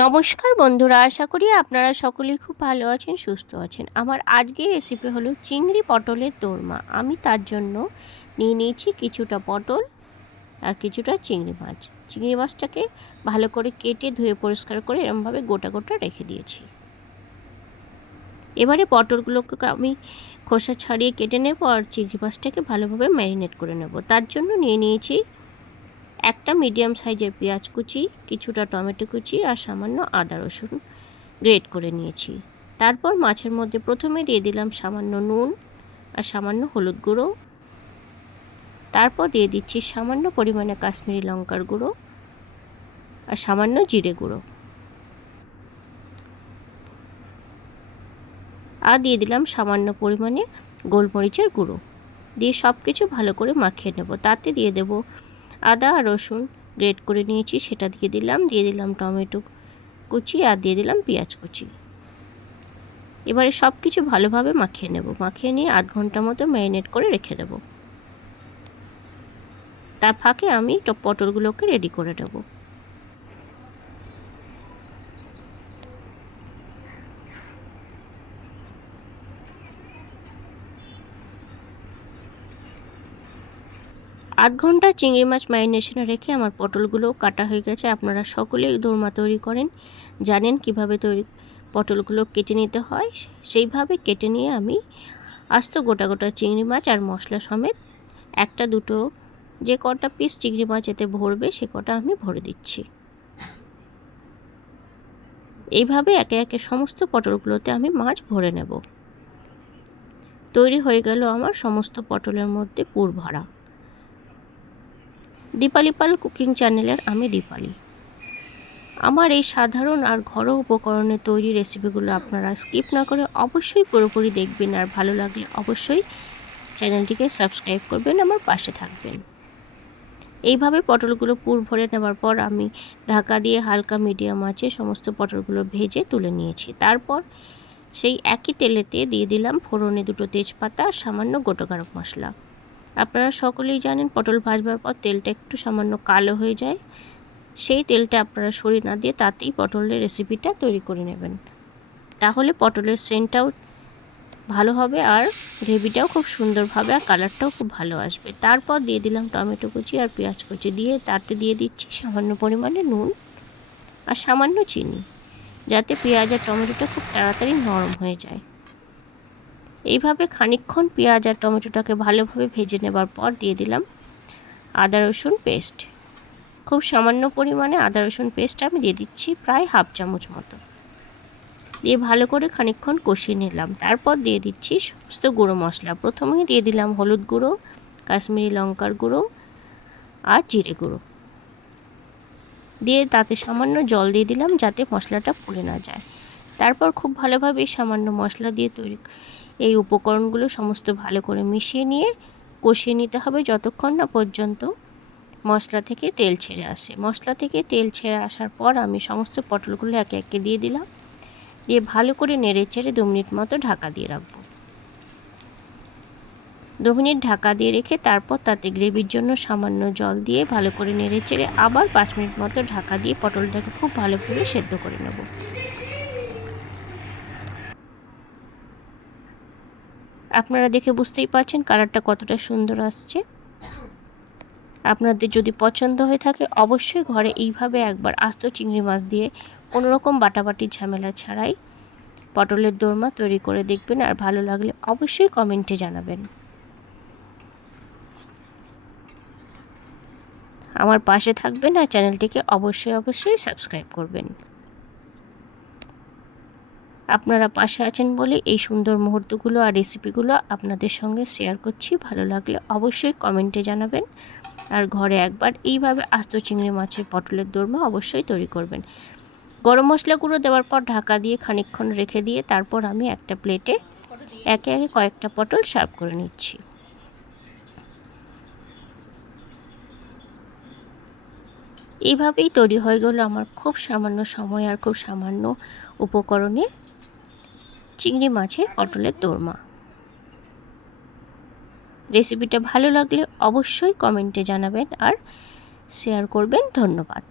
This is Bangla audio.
নমস্কার বন্ধুরা, আশা করি আপনারা সকলেই খুব ভালো আছেন, সুস্থ আছেন। আমার আজকের রেসিপি হলো চিংড়ি পটলের দোরমা। আমি তার জন্য নিয়ে নিয়েছি কিছুটা পটল আর কিছুটা চিংড়ি মাছ। চিংড়ি মাছটাকে ভালো করে কেটে ধুয়ে পরিষ্কার করে এরমভাবে গোটা গোটা রেখে দিয়েছি। এবারে পটলগুলোকে আমি খোসা ছাড়িয়ে কেটে নেব আর চিংড়ি মাছটাকে ভালোভাবে ম্যারিনেট করে নেব। তার জন্য নিয়ে নিয়েছি একটা মিডিয়াম সাইজের পেঁয়াজ কুচি, কিছুটা টমেটো কুচি আর সামান্য আদা রসুন গ্রেট করে নিয়েছি। তারপর মাছের মধ্যে প্রথমে দিয়ে দিলাম সামান্য নুন আর সামান্য হলুদ গুঁড়ো। তারপর দিয়ে দিচ্ছি সামান্য পরিমাণে কাশ্মীরি লঙ্কার গুঁড়ো আর সামান্য জিরে গুঁড়ো। আর দিয়ে দিলাম সামান্য পরিমাণে গোলমরিচের গুঁড়ো। দিয়ে সব কিছু ভালো করে মাখিয়ে নেব। তাতে দিয়ে দেবো আদা আর রসুন গ্রেট করে নিয়েছি, সেটা দিয়ে দিলাম দিয়ে দিলাম টমেটো কুচি আর দিয়ে দিলাম পেঁয়াজ কুচি। এবারে সব কিছু ভালোভাবে মাখিয়ে নেব, মাখিয়ে নিয়ে আধ ঘণ্টা মতো ম্যারিনেট করে রেখে দেব। তার ফাঁকে আমি পটলগুলোকে রেডি করে নেব। আধ ঘণ্টা চিংড়ি মাছ ম্যারিনেশনে রেখে আমার পটলগুলো কাটা হয়ে গেছে। আপনারা সকলেই দোরমা তৈরি করেন, জানেন কীভাবে তৈরি পটলগুলো কেটে নিতে হয়। সেইভাবে কেটে নিয়ে আমি আস্ত গোটা গোটা চিংড়ি মাছ আর মশলা সমেত একটা দুটো যে কটা পিস চিংড়ি মাছ এতে ভরবে, সে কটা আমি ভরে দিচ্ছি। এইভাবে একে একে সমস্ত পটলগুলোতে আমি মাছ ভরে নেব। তৈরি হয়ে গেল আমার সমস্ত পটলের মধ্যে পুর ভরা। দীপালি পাল কুকিং চ্যানেলের আমি দীপালি। আমার এই সাধারণ আর ঘরোয়া উপকরণে তৈরি রেসিপিগুলো আপনারা স্কিপ না করে অবশ্যই পুরোপুরি দেখবেন আর ভালো লাগলে অবশ্যই চ্যানেলটিকে সাবস্ক্রাইব করবেন, আমার পাশে থাকবেন। এইভাবে পটলগুলো পুর ভরে নেওয়ার পর আমি ঢাকা দিয়ে হালকা মিডিয়াম আছে সমস্ত পটলগুলো ভেজে তুলে নিয়েছি। তারপর সেই একই তেলেতে দিয়ে দিলাম ফোড়নে দুটো তেজপাতা সামান্য গোটা গরম মশলা। আপনারা সকলেই জানেন পটল ভাজবার পর তেলটা একটু সামান্য কালো হয়ে যায়। সেই তেলটা আপনারা সরিয়ে না দিয়ে তাতেই পটলের রেসিপিটা তৈরি করে নেবেন। তাহলে পটলের সেন্টটাও ভালো হবে আর গ্রেভিটাও খুব সুন্দরভাবে আর কালারটাও খুব ভালো আসবে। তারপর দিয়ে দিলাম টমেটো কুচি আর পেঁয়াজ কুচি দিয়ে তাতে দিয়ে দিচ্ছি সামান্য পরিমাণে নুন আর সামান্য চিনি। যাতে পেঁয়াজ আর টমেটোটা খুব তাড়াতাড়ি নরম হয়ে যায়। এইভাবে খানিক্ষণ পেঁয়াজ আর টমেটোটাকে ভালোভাবে ভেজে নেবার পর দিয়ে দিলাম আদা, রসুন পেস্ট। খুব সামান্য পরিমাণে আদা, রসুন পেস্ট আমি দিয়ে দিচ্ছি প্রায় হাফ চামচ মতো। দিয়ে ভালো করে খানিক্ষণ কষিয়ে নিলাম। তারপর দিয়ে দিচ্ছি সমস্ত গুঁড়ো মশলা। প্রথমেই দিয়ে দিলাম হলুদ গুঁড়ো, কাশ্মীরি লঙ্কার গুঁড়ো আর জিরে গুঁড়ো। দিয়ে তাতে সামান্য জল দিয়ে দিলাম যাতে মশলাটা পুড়ে না যায়। তারপর খুব ভালোভাবে সামান্য মশলা দিয়ে তৈরি এই উপকরণগুলো সমস্ত ভালো করে মিশিয়ে নিয়ে কষিয়ে নিতে হবে যতক্ষণ না পর্যন্ত মশলা থেকে তেল ছেড়ে আসে। মশলা থেকে তেল ছেড়ে আসার পর আমি সমস্ত পটলগুলো একে একে দিয়ে দিলাম। দিয়ে ভালো করে নেড়ে চেড়ে দু মিনিট মতো ঢাকা দিয়ে রাখব। দু মিনিট ঢাকা দিয়ে রেখে তারপর তাতে গ্রেভির জন্য সামান্য জল দিয়ে ভালো করে নেড়ে চেড়ে আবার পাঁচ মিনিট মতো ঢাকা দিয়ে পটলটাকে খুব ভালো করে সেদ্ধ করে নেব। আপনারা দেখে বুঝতেই পারছেন কালারটা কতটা সুন্দর আসছে। আপনাদের যদি পছন্দ হয়ে থাকে অবশ্যই ঘরে এইভাবে একবার আস্ত চিংড়ি মাছ দিয়ে কোনো রকম বাটাবাটি ঝামেলা ছাড়াই পটলের দোরমা তৈরি করে দেখবেন আর ভালো লাগলে অবশ্যই কমেন্টে জানাবেন। আমার পাশে থাকবেন আর চ্যানেলটিকে অবশ্যই অবশ্যই সাবস্ক্রাইব করবেন। আপনারা পাশে আছেন বলে এই সুন্দর মুহূর্তগুলো আর রেসিপিগুলো আপনাদের সঙ্গে শেয়ার করছি। ভালো লাগলে অবশ্যই কমেন্টে জানাবেন। আর ঘরে একবার এইভাবে আস্ত চিংড়ি মাছের পটলের দোরমা অবশ্যই তৈরি করবেন। গরম মশলা গুঁড়ো দেওয়ার পর ঢাকা দিয়ে খানিকক্ষণ রেখে দিয়ে তারপর আমি একটা প্লেটে একে একে কয়েকটা পটল সার্ভ করে নিচ্ছি। এইভাবেই তৈরি হয়ে গেল আমার খুব সামান্য সময় আর খুব সামান্য উপকরণে চিংড়ি মাছের পটলের দোরমা। রেসিপিটা ভালো লাগলে অবশ্যই কমেন্টে জানাবেন আর শেয়ার করবেন। ধন্যবাদ।